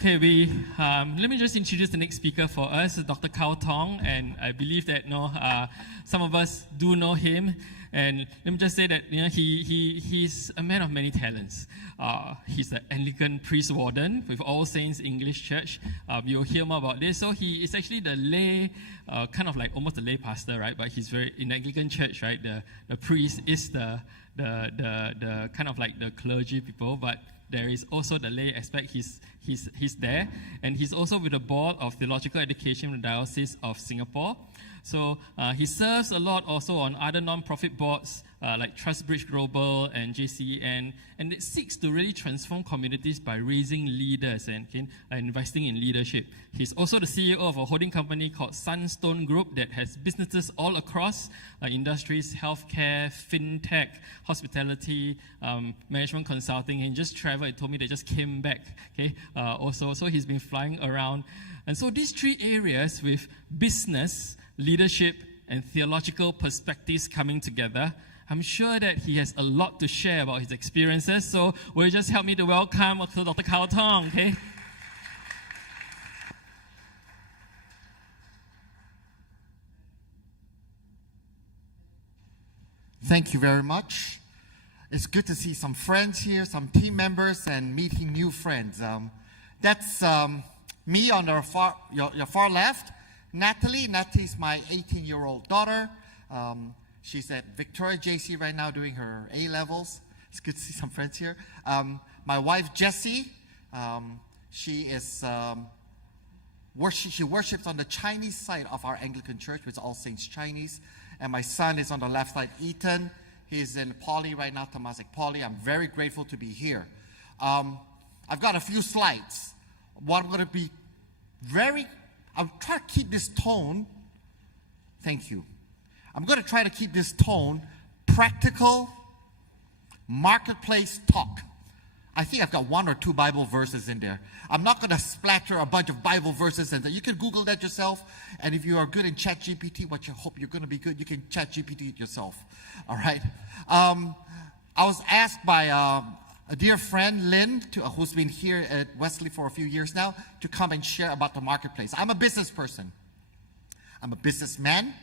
Okay, let me just introduce the next speaker for us, Dr. Thong, and I believe that some of us do know him. And let me just say that he's a man of many talents. He's an Anglican priest warden with All Saints English Church. You'll hear more about this. So he is actually the lay, kind of like almost the lay pastor, right? But he's very in Anglican Church, right? The priest is the kind of like the clergy people, but there is also the lay aspect. He's there, and he's also with the board of theological education in the Diocese of Singapore. So he serves a lot also on other non-profit boards like TrustBridge Global and JCEN, and it seeks to really transform communities by raising leaders and investing in leadership. He's also the CEO of a holding company called Sunstone Group that has businesses all across industries, healthcare, fintech, hospitality, management consulting, and just traveled. He told me they just came back. Also, so he's been flying around. And so these three areas with business, leadership, and theological perspectives coming together, I'm sure that he has a lot to share about his experiences. So will you just help me to welcome Dr. Thong, okay? Thank you very much. It's good to see some friends here, some team members, and meeting new friends. That's me on your far left. Natalie is my 18-year-old daughter. She's at Victoria JC right now doing her A-levels. It's good to see some friends here. My wife, Jessie, she worships on the Chinese side of our Anglican church, which is All Saints Chinese. And my son is on the left side, Ethan. He's in Poly right now, Temasek Poly. I'm very grateful to be here. I've got a few slides. What I'm going to be I'll try to keep this tone. Thank you. I'm going to try to keep this tone practical, marketplace talk. I think I've got one or two Bible verses in there. I'm not going to splatter a bunch of Bible verses in there. You can Google that yourself. And if you are good in ChatGPT, which I hope you're going to be good, you can ChatGPT it yourself. All right. I was asked by a dear friend, Lynn, who's been here at Wesley for a few years now, to come and share about the marketplace. I'm a business person. I'm a businessman.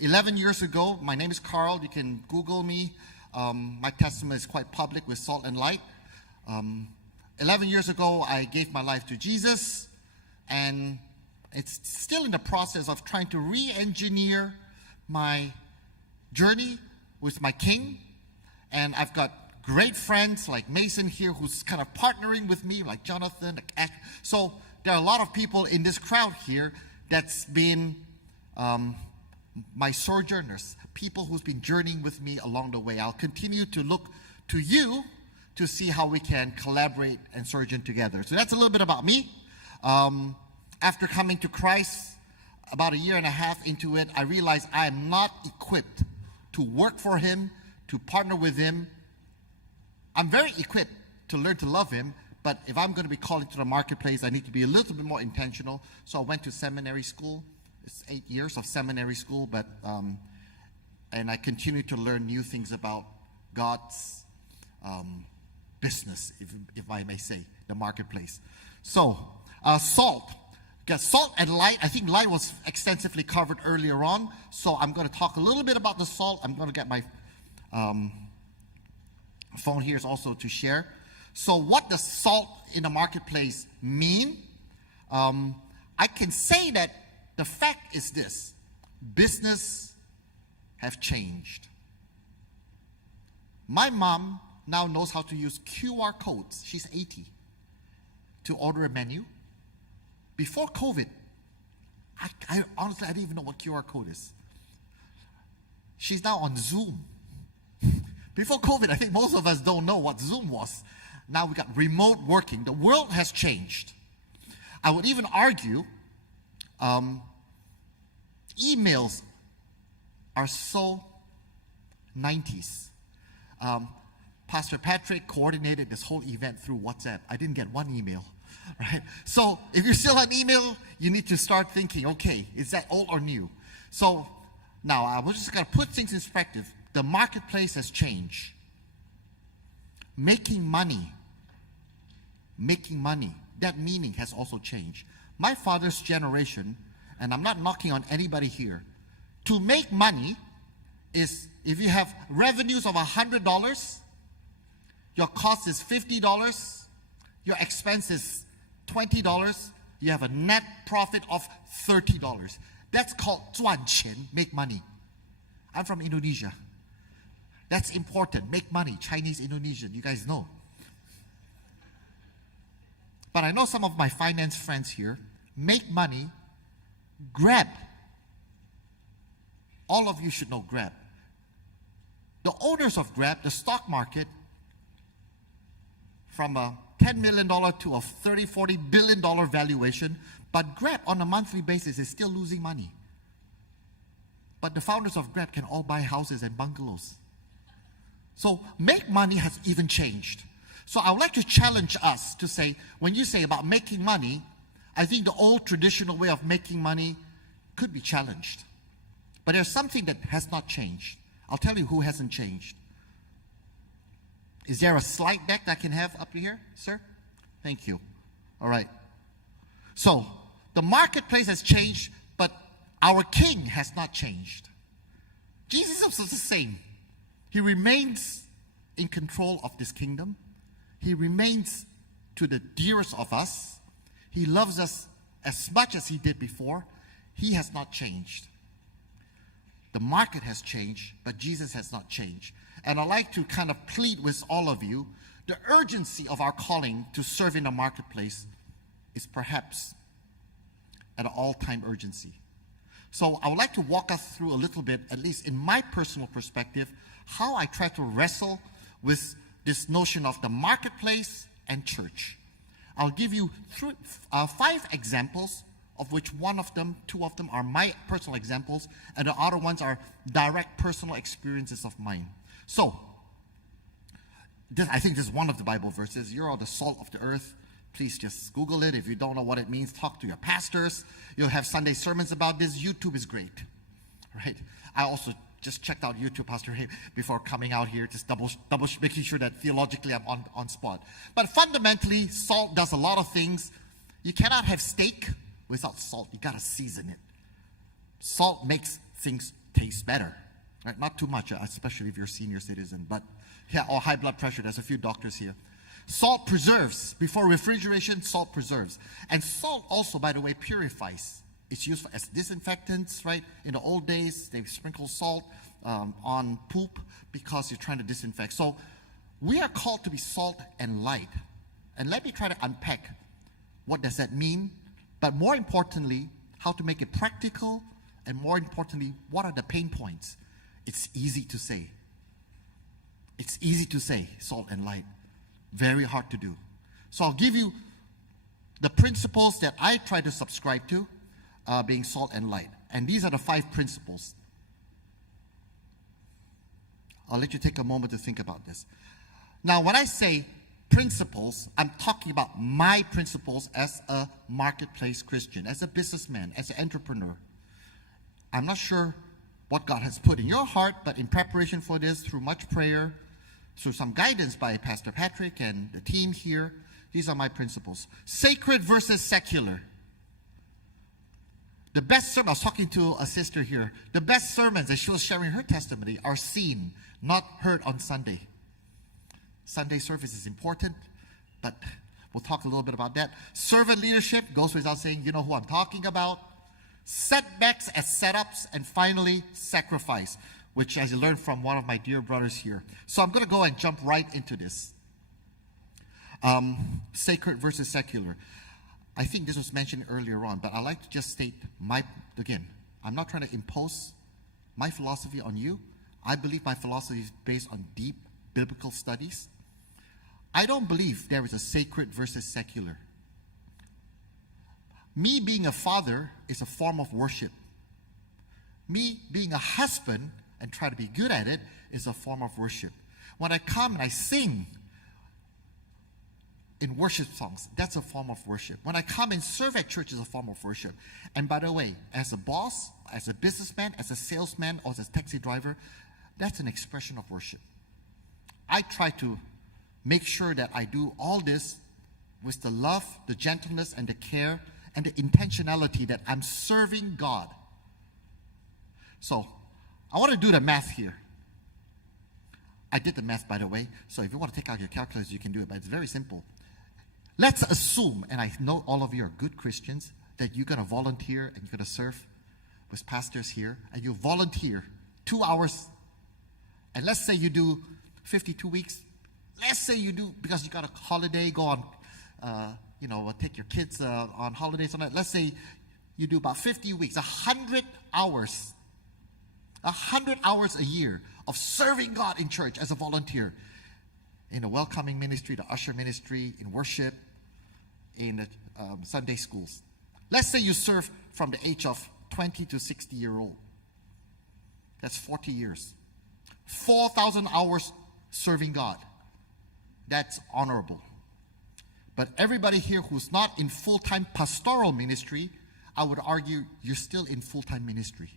11 years ago, my name is Carl. You can Google me. My testimony is quite public with Salt and Light. 11 years ago, I gave my life to Jesus, and it's still in the process of trying to re-engineer my journey with my King. And I've got great friends like Mason here who's kind of partnering with me, like Jonathan. So there are a lot of people in this crowd here that's been my sojourners, people who's been journeying with me along the way. I'll continue to look to you to see how we can collaborate and sojourn together. So that's a little bit about me. After coming to Christ, about a year and a half into it, I realized I am not equipped to work for Him, to partner with Him. I'm very equipped to learn to love Him, but if I'm going to be called into the marketplace, I need to be a little bit more intentional. So I went to seminary school. It's 8 years of seminary school, but and I continue to learn new things about God's business, if I may say, the marketplace. So salt. Salt and light. I think light was extensively covered earlier on, so I'm going to talk a little bit about the salt. I'm going to get my phone here is also to share. So what does salt in the marketplace mean? I can say that the fact is this: business have changed. My mom now knows how to use QR codes. She's 80 to order a menu. Before COVID, I honestly, I didn't even know what QR code is. She's now on Zoom. Before COVID, I think most of us don't know what Zoom was. Now we got remote working. The world has changed. I would even argue emails are so 90s. Pastor Patrick coordinated this whole event through WhatsApp. I didn't get one email, right? So if you're still on email, you need to start thinking, okay, is that old or new? So now I was just going to put things in perspective. The marketplace has changed. Making money that meaning has also changed. My father's generation, and I'm not knocking on anybody here, to make money is if you have revenues of $100, your cost is $50, your expense is $20, you have a net profit of $30. That's called 赚钱, make money. I'm from Indonesia. That's important, make money, Chinese, Indonesian, you guys know. But I know some of my finance friends here, make money, Grab. All of you should know Grab. The owners of Grab, the stock market, from a $10 million to a $30, $40 billion valuation, but Grab on a monthly basis is still losing money. But the founders of Grab can all buy houses and bungalows. So make money has even changed. So I would like to challenge us to say, when you say about making money, I think the old traditional way of making money could be challenged. But there's something that has not changed. I'll tell you who hasn't changed. Is there a slide deck that I can have up here, sir? Thank you. All right. So the marketplace has changed, but our king has not changed. Jesus is the same. He remains in control of this kingdom. He remains to the dearest of us. He loves us as much as he did before. He has not changed. The market has changed, but Jesus has not changed. And I'd like to kind of plead with all of you, the urgency of our calling to serve in the marketplace is perhaps at an all-time urgency. So I would like to walk us through a little bit, at least in my personal perspective, how I try to wrestle with this notion of the marketplace and church. I'll give you 5 examples, of which two of them are my personal examples, and the other ones are direct personal experiences of mine. So, I think this is one of the Bible verses. You're all the salt of the earth. Please just Google it. If you don't know what it means, talk to your pastors. You'll have Sunday sermons about this. YouTube is great, right? I also just checked out YouTube, Pastor Hay, before coming out here, just double making sure that theologically I'm on spot. But fundamentally, salt does a lot of things. You cannot have steak without salt. You got to season it. Salt makes things taste better, right? Not too much, especially if you're a senior citizen. But yeah, or high blood pressure. There's a few doctors here. Salt preserves. Before refrigeration, salt preserves. And salt also, by the way, purifies. It's used as disinfectants, right? In the old days, they sprinkle salt on poop because you're trying to disinfect. So we are called to be salt and light. And let me try to unpack what does that mean, but more importantly, how to make it practical, and more importantly, what are the pain points? It's easy to say. It's easy to say, salt and light. Very hard to do. So I'll give you the principles that I try to subscribe to, being salt and light. And these are the 5 principles. I'll let you take a moment to think about this. Now, when I say principles, I'm talking about my principles as a marketplace Christian, as a businessman, as an entrepreneur. I'm not sure what God has put in your heart, but in preparation for this, through much prayer, through some guidance by Pastor Patrick and the team here, these are my principles. Sacred versus secular. The best sermon, I was talking to a sister here, the best sermons, as she was sharing her testimony, are seen, not heard on Sunday. Sunday service is important, but we'll talk a little bit about that. Servant leadership goes without saying, you know who I'm talking about. Setbacks as setups, and finally, sacrifice, which as you learned from one of my dear brothers here. So I'm going to go and jump right into this. Sacred versus secular. I think this was mentioned earlier on, but I'd like to just state again, I'm not trying to impose my philosophy on you. I believe my philosophy is based on deep biblical studies. I don't believe there is a sacred versus secular. Me being a father is a form of worship. Me being a husband and try to be good at it is a form of worship. When I come and I sing in worship songs, that's a form of worship. When I come and serve at church is a form of worship. And by the way, as a boss, as a businessman, as a salesman, or as a taxi driver, that's an expression of worship. I try to make sure that I do all this with the love, the gentleness, and the care, and the intentionality that I'm serving God. So, I want to do the math here. I did the math, by the way, so if you want to take out your calculator, you can do it, but it's very simple. Let's assume, and I know all of you are good Christians, that you're going to volunteer and you're going to serve with pastors here, and you volunteer 2 hours, and let's say you do 52 weeks. Let's say you do, because you got a holiday, go on, take your kids on holidays on that. Let's say you do about 50 weeks, 100 hours. 100 hours a year of serving God in church as a volunteer. In the welcoming ministry, the usher ministry, in worship, in the Sunday schools. Let's say you serve from the age of 20 to 60-year-old. That's 40 years. 4,000 hours serving God. That's honorable. But everybody here who's not in full-time pastoral ministry, I would argue you're still in full-time ministry.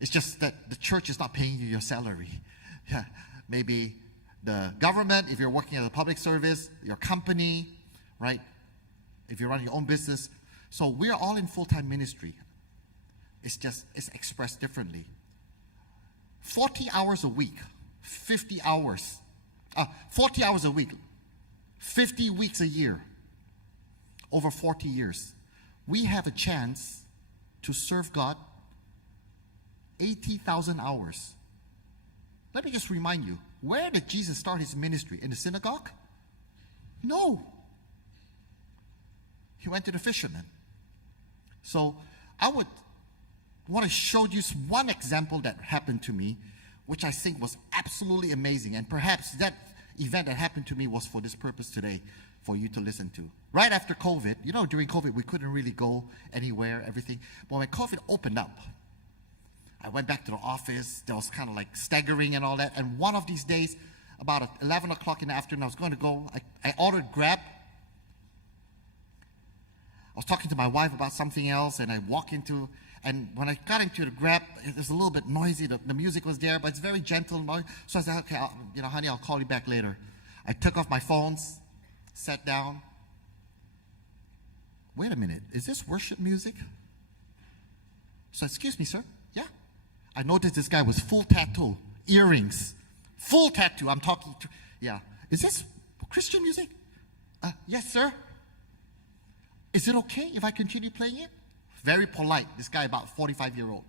It's just that the church is not paying you your salary. Yeah, maybe the government, if you're working at a public service, your company, right? If you run your own business. So we're all in full-time ministry. It's expressed differently. 40 hours a week, 50 hours. 40 hours a week, 50 weeks a year, over 40 years. We have a chance to serve God 80,000 hours. Let me just remind you, where did Jesus start his ministry? In the synagogue? No. He went to the fishermen. So I would want to show you one example that happened to me, which I think was absolutely amazing. And perhaps that event that happened to me was for this purpose today, for you to listen to. Right after COVID, during COVID, we couldn't really go anywhere, everything. But when COVID opened up, I went back to the office. There was kind of like staggering and all that. And one of these days, about 11 o'clock in the afternoon, I was going to go. I ordered Grab. I was talking to my wife about something else, and I walked into, and when I got into the Grab, it was a little bit noisy. The music was there, but it's very gentle noise. So I said, okay, honey, I'll call you back later. I took off my phones, sat down. Wait a minute, is this worship music? So, excuse me, sir. Yeah. I noticed this guy was full tattoo, earrings, full tattoo. I'm talking to, yeah. Is this Christian music? Yes, sir. Is it okay if I continue playing it? Very polite. This guy, about 45-year-old.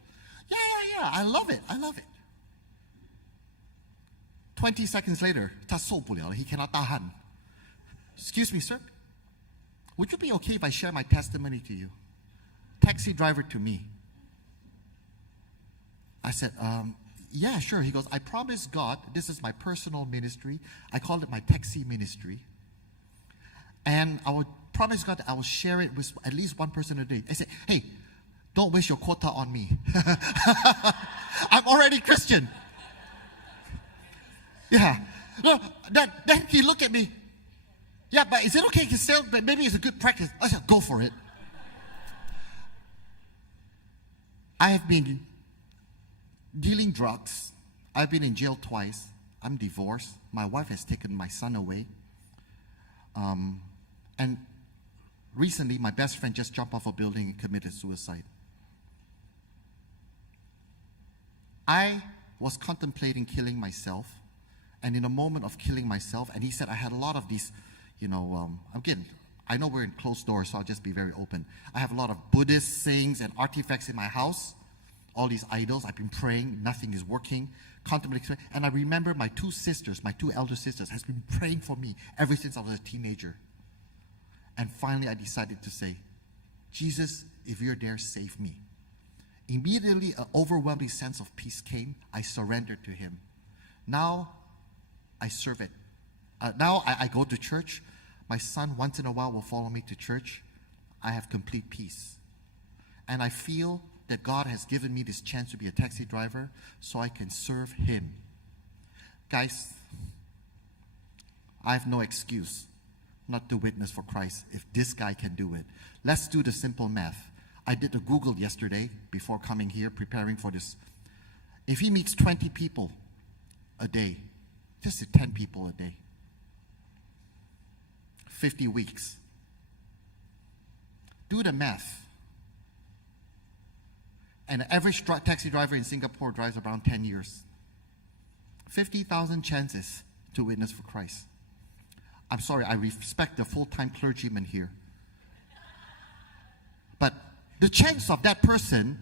Yeah. I love it. 20 seconds later, 他受不了了, he cannot tahan. Excuse me, sir. Would you be okay if I share my testimony to you? Taxi driver to me. I said, yeah, sure. He goes, I promise God, this is my personal ministry. I call it my taxi ministry. And I would promise God that I will share it with at least one person a day. I said, hey, don't waste your quota on me. I'm already Christian. Yeah. No, then he looked at me. Yeah, but is it okay to sell? But maybe it's a good practice. I said, go for it. I have been dealing drugs. I've been in jail twice. I'm divorced. My wife has taken my son away. And recently, my best friend just jumped off a building and committed suicide. I was contemplating killing myself. And in a moment of killing myself, and he said I had a lot of these, again, I know we're in closed doors, so I'll just be very open. I have a lot of Buddhist things and artifacts in my house. All these idols. I've been praying. Nothing is working. Contemplating. And I remember my two elder sisters, has been praying for me ever since I was a teenager. And finally, I decided to say, Jesus, if you're there, save me. Immediately, an overwhelming sense of peace came. I surrendered to him. Now, I serve it. Now, I go to church. My son, once in a while, will follow me to church. I have complete peace. And I feel that God has given me this chance to be a taxi driver so I can serve him. Guys, I have no excuse not to witness for Christ if this guy can do it. Let's do the simple math. I did a Google yesterday before coming here, preparing for this. If he meets 20 people a day, just 10 people a day. 50 weeks. Do the math. And the average taxi driver in Singapore drives around 10 years. 50,000 chances to witness for Christ. I'm sorry, I respect the full-time clergyman here. But the chance of that person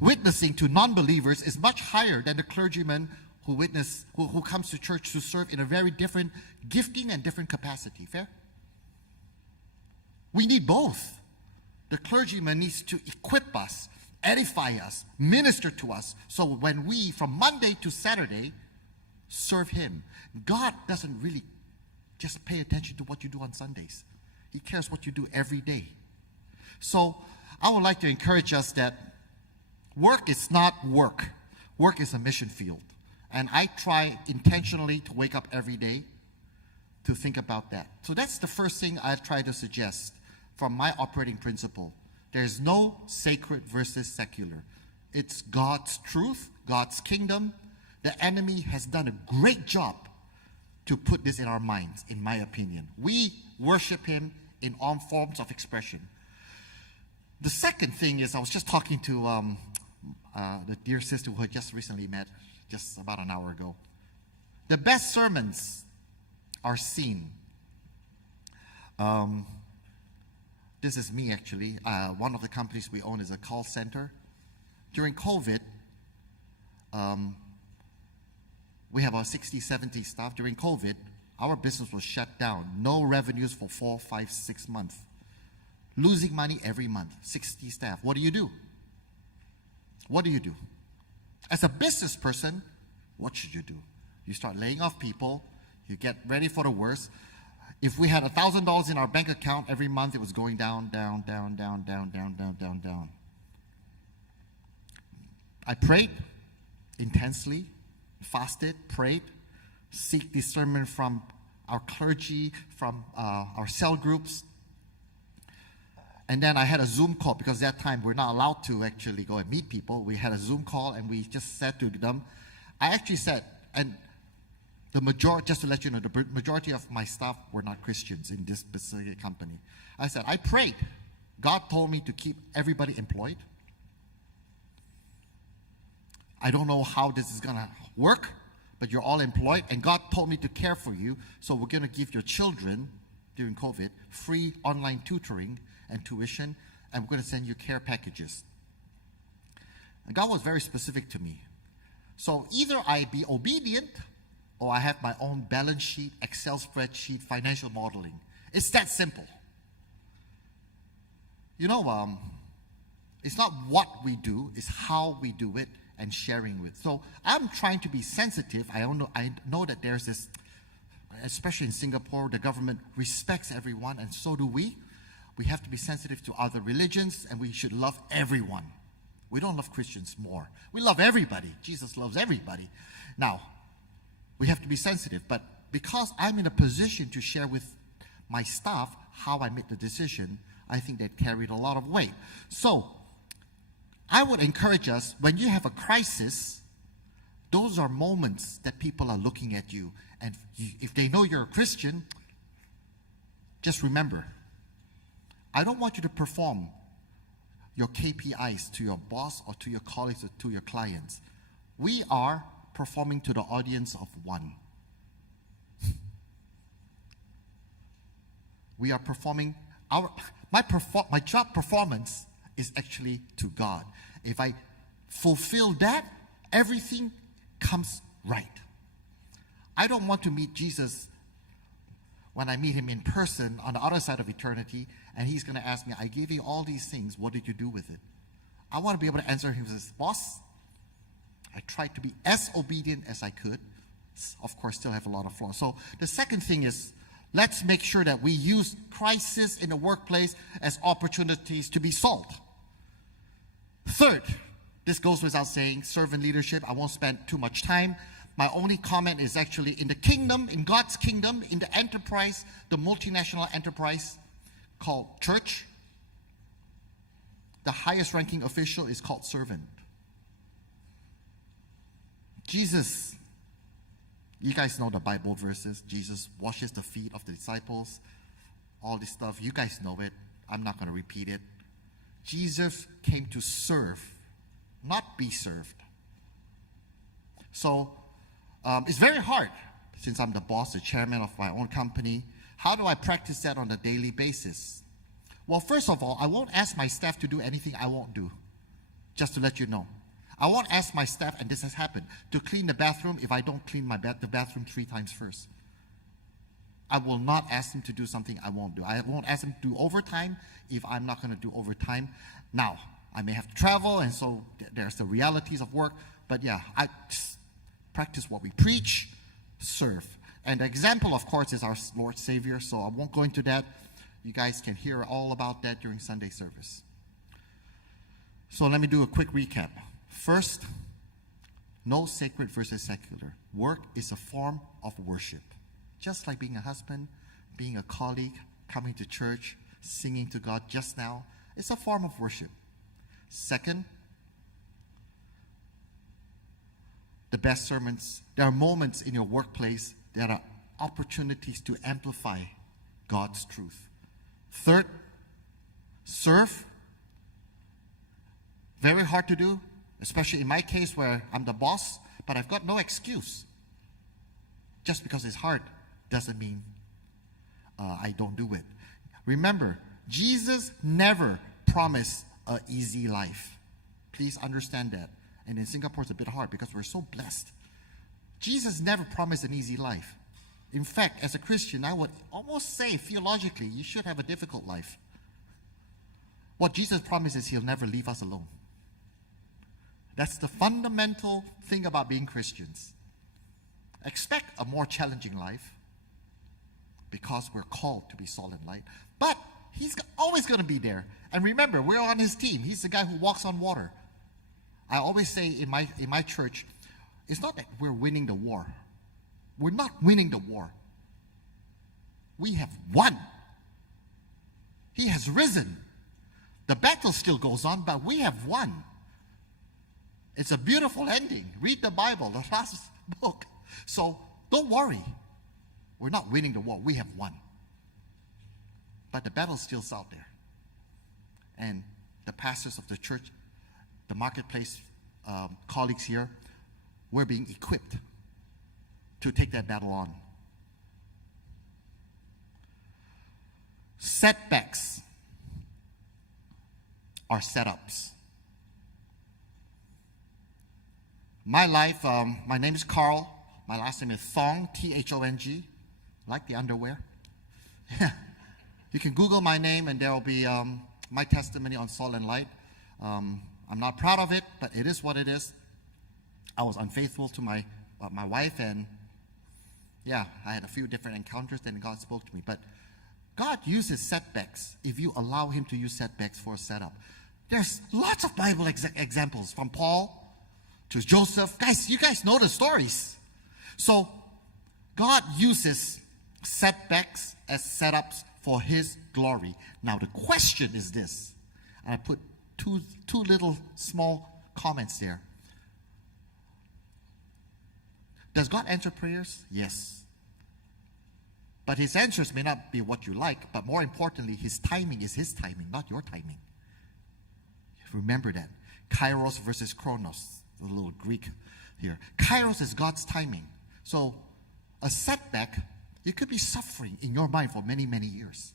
witnessing to non-believers is much higher than the clergyman who comes to church to serve in a very different gifting and different capacity. Fair? We need both. The clergyman needs to equip us, edify us, minister to us, so when we, from Monday to Saturday, serve Him. God doesn't really just pay attention to what you do on Sundays. He cares what you do every day. So I would like to encourage us that work is not work. Work is a mission field. And I try intentionally to wake up every day to think about that. So that's the first thing I try to suggest from my operating principle. There's no sacred versus secular. It's God's truth, God's kingdom. The enemy has done a great job to put this in our minds, in my opinion. We worship Him in all forms of expression. The second thing is, I was just talking to the dear sister who I just recently met, just about an hour ago. The best sermons are seen. This is me, actually. One of the companies we own is a call center. During COVID, we have about 60, 70 staff. During COVID, our business was shut down. No revenues for 4, 5, 6 months. Losing money every month. 60 staff. What do you do? What do you do? As a business person, what should you do? You start laying off people. You get ready for the worst. If we had $1,000 in our bank account every month, it was going down, down, down, down, down, down, down, down, down. I prayed intensely, fasted, prayed, seek discernment from our clergy, from our cell groups. And then I had a Zoom call, because that time we're not allowed to actually go and meet people. We had a Zoom call and we just said to them, I actually said, and the majority, just to let you know, the majority of my staff were not Christians in this specific company. I said, I prayed. God told me to keep everybody employed. I don't know how this is going to work, but you're all employed, and God told me to care for you, so we're going to give your children, during COVID, free online tutoring and tuition, and we're going to send you care packages. And God was very specific to me. So either I be obedient, or I have my own balance sheet, Excel spreadsheet, financial modeling. It's that simple. You know, it's not what we do, it's how we do it and sharing with. So I'm trying to be sensitive. I know that there's this, especially in Singapore, the government respects everyone, and so do we. We have to be sensitive to other religions, and we should love everyone. We don't love Christians more. We love everybody. Jesus loves everybody. Now, we have to be sensitive, but because I'm in a position to share with my staff how I made the decision, I think that carried a lot of weight. So, I would encourage us, when you have a crisis, those are moments that people are looking at you. And if they know you're a Christian, just remember, I don't want you to perform your KPIs to your boss or to your colleagues or to your clients. We are performing to the audience of one. We are performing my job performance is actually to God. If I fulfill that, everything comes right. I don't want to meet Jesus when I meet Him in person on the other side of eternity, and He's going to ask me, I gave you all these things, what did you do with it? I want to be able to answer Him as, boss, I tried to be as obedient as I could. Of course, still have a lot of flaws. So the second thing is, let's make sure that we use crisis in the workplace as opportunities to be salt. Third, this goes without saying, servant leadership. I won't spend too much time. My only comment is actually in the kingdom, in God's kingdom, in the enterprise, the multinational enterprise called church, the highest ranking official is called servant. Jesus You guys know the Bible verses. Jesus washes the feet of the disciples. All this stuff. You guys know it. I'm not going to repeat it. Jesus came to serve, not be served. So it's very hard since I'm the boss, the chairman of my own company. How do I practice that on a daily basis? Well, first of all, I won't ask my staff to do anything I won't do, just to let you know. I won't ask my staff, and this has happened, to clean the bathroom if I don't clean the bathroom 3 times first. I will not ask them to do something I won't do. I won't ask them to do overtime if I'm not going to do overtime. Now, I may have to travel, and so there's the realities of work. But yeah, I practice what we preach, serve. And the example, of course, is our Lord Savior, so I won't go into that. You guys can hear all about that during Sunday service. So let me do a quick recap. First, no sacred versus secular. Work is a form of worship. Just like being a husband, being a colleague, coming to church, singing to God just now, it's a form of worship. Second, the best sermons, there are moments in your workplace that are opportunities to amplify God's truth. Third, serve. Very hard to do, especially in my case where I'm the boss, but I've got no excuse. Just because it's hard doesn't mean I don't do it. Remember, Jesus never promised an easy life. Please understand that. And in Singapore, it's a bit hard because we're so blessed. Jesus never promised an easy life. In fact, as a Christian, I would almost say theologically, you should have a difficult life. What Jesus promises, he'll never leave us alone. That's the fundamental thing about being Christians. Expect a more challenging life because we're called to be salt and light. But he's always going to be there. And remember, we're on his team. He's the guy who walks on water. I always say in my church, it's not that we're winning the war. We're not winning the war. We have won. He has risen. The battle still goes on, but we have won. It's a beautiful ending. Read the Bible, the last book. So don't worry. We're not winning the war. We have won. But the battle's still out there. And the pastors of the church, the marketplace colleagues here, we're being equipped to take that battle on. Setbacks are setups. My life, my name is Carl. My last name is Thong, Thong, like the underwear. You can Google my name and there will be my testimony on Salt and Light. I'm not proud of it, but it is what it is. I was unfaithful to my wife, and yeah, I had a few different encounters, then God spoke to me. But God uses setbacks if you allow him to use setbacks for a setup. There's lots of Bible examples, from Paul to Joseph. Guys, you guys know the stories. So God uses setbacks as setups for his glory. Now the question is this, and I put two little small comments there. Does God answer prayers? Yes. But his answers may not be what you like, but more importantly, his timing is his timing, not your timing. Remember that. Kairos versus chronos, a little Greek here. Kairos is God's timing. So a setback, you could be suffering in your mind for many, many years.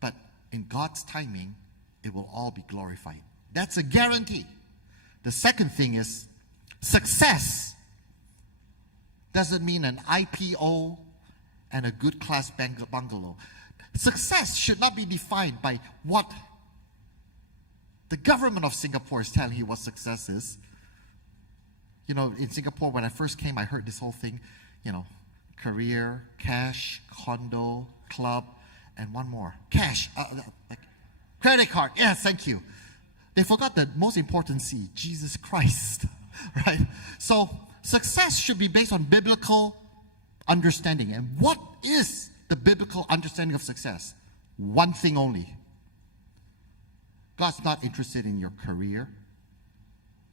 But in God's timing, it will all be glorified. That's a guarantee. The second thing is success doesn't mean an IPO and a good class bungalow. Success should not be defined by what the government of Singapore is telling you what success is. You know, in Singapore, when I first came, I heard this whole thing, you know, career, cash, condo, club, and one more. Cash, like credit card. Yes, thank you. They forgot the most important C, Jesus Christ, right? So success should be based on biblical understanding. And what is the biblical understanding of success? One thing only. God's not interested in your career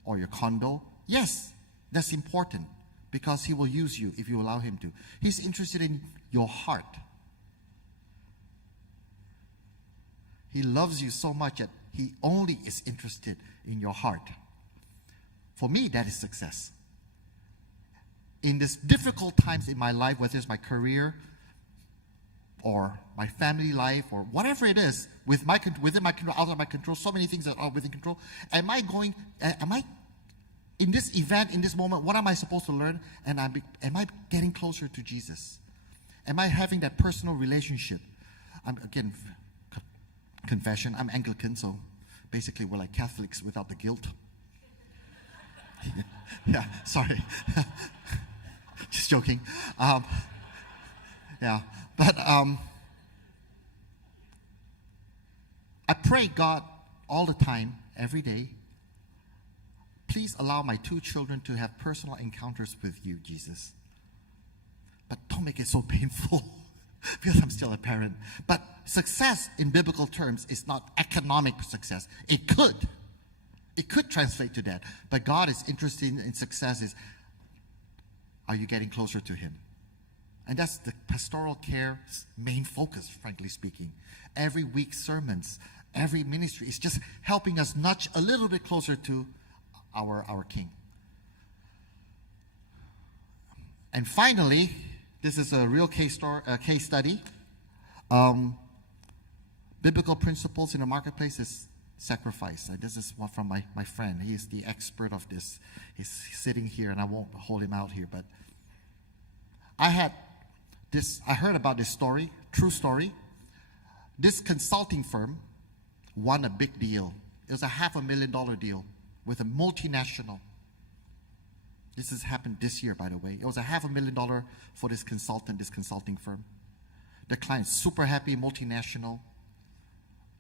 or your condo. Yes, that's important. because he will use you if you allow him to. He's interested in your heart. He loves you so much that he only is interested in your heart. For me, that is success. In these difficult times in my life, whether it's my career or my family life or whatever it is, within my control, out of my control, so many things that are within control, am I in this event, in this moment, what am I supposed to learn? And am I getting closer to Jesus? Am I having that personal relationship? Again, confession, I'm Anglican, so basically we're like Catholics without the guilt. Yeah, sorry. Just joking. Yeah, but I pray God all the time, every day, please allow my 2 children to have personal encounters with you, Jesus. But don't make it so painful because I'm still a parent. But success in biblical terms is not economic success. It could translate to that. But God is interested in success is, are you getting closer to him? And that's the pastoral care's main focus, frankly speaking. Every week's sermons, every ministry is just helping us nudge a little bit closer to our King. And finally, this is a real case study. Biblical principles in the marketplace is sacrifice. And this is one from my friend. He's the expert of this. He's sitting here, and I won't hold him out here, but I heard about this story, true story. This consulting firm won a big deal. It was a $500,000 deal with a multinational. This has happened this year, by the way. It was a $500,000 for this consulting firm. The client's super happy, multinational.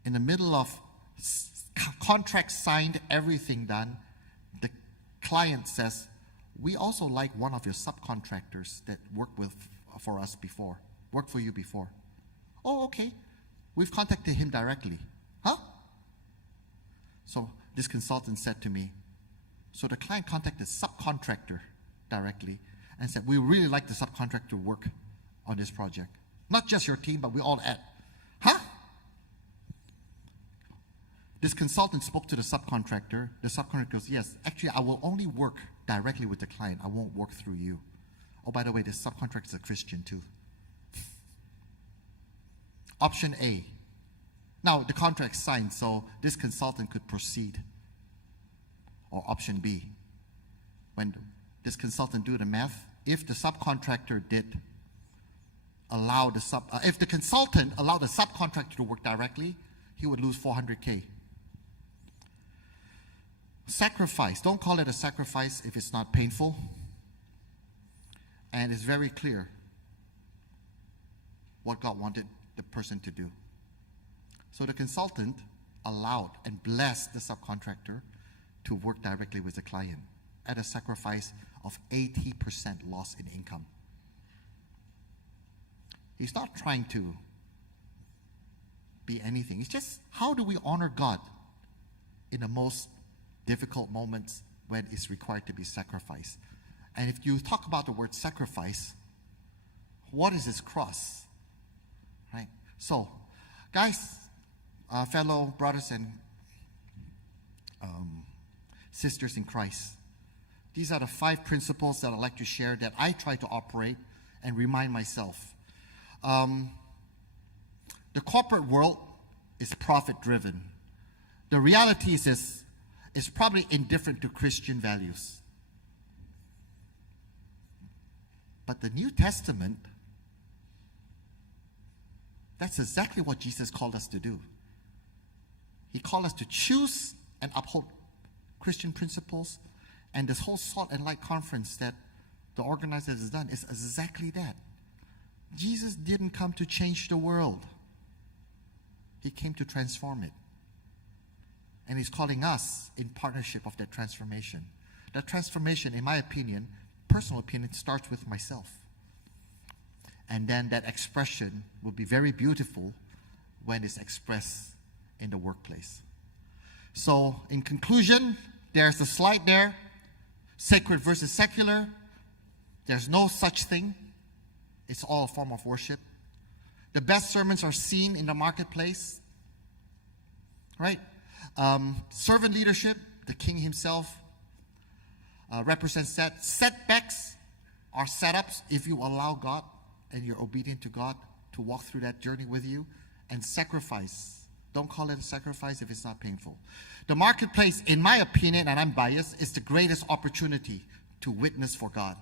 In the middle of contract signed, everything done, the client says, we also like one of your subcontractors that worked for you before. Oh, okay. We've contacted him directly. Huh? So this consultant said to me, so the client contacted the subcontractor directly and said, we really like the subcontractor to work on this project. Not just your team, but we all add. Huh? This consultant spoke to the subcontractor. The subcontractor goes, yes, actually, I will only work directly with the client. I won't work through you. Oh, by the way, this subcontractor is a Christian too. Option A. Now, the contract's signed, so this consultant could proceed. Or option B. When this consultant do the math, if the subcontractor if the consultant allowed the subcontractor to work directly, he would lose $400K. Sacrifice. Don't call it a sacrifice if it's not painful. And it's very clear what God wanted the person to do. So the consultant allowed and blessed the subcontractor to work directly with the client at a sacrifice of 80% loss in income. He's not trying to be anything. It's just, how do we honor God in the most difficult moments when it's required to be sacrificed? And if you talk about the word sacrifice, what is this cross? Right? So, guys, fellow brothers and sisters in Christ, these are the 5 principles that I'd like to share that I try to operate and remind myself. The corporate world is profit-driven. The reality is it's probably indifferent to Christian values. But the New Testament, that's exactly what Jesus called us to do. He called us to choose and uphold Christian principles, and this whole Salt and Light conference that the organizer has done is exactly that. Jesus didn't come to change the world. He came to transform it. And he's calling us in partnership of that transformation. That transformation, in my opinion, personal opinion, starts with myself. And then that expression will be very beautiful when it's expressed in the workplace. So, in conclusion, there's a slide there, sacred versus secular. There's no such thing. It's all a form of worship. The best sermons are seen in the marketplace. Right? Servant leadership, the king himself represents that. Setbacks are setups if you allow God and you're obedient to God to walk through that journey with you. And sacrifice. Don't call it a sacrifice if it's not painful. The marketplace, in my opinion, and I'm biased, is the greatest opportunity to witness for God.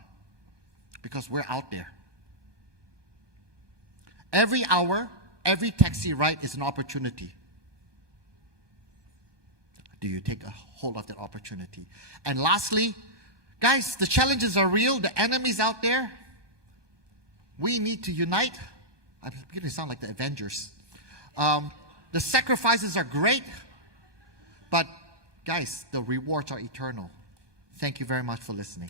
Because we're out there. Every hour, every taxi ride is an opportunity. Do you take a hold of that opportunity? And lastly, guys, the challenges are real. The enemy's out there. We need to unite. I'm beginning to sound like the Avengers. The sacrifices are great, but guys, the rewards are eternal. Thank you very much for listening.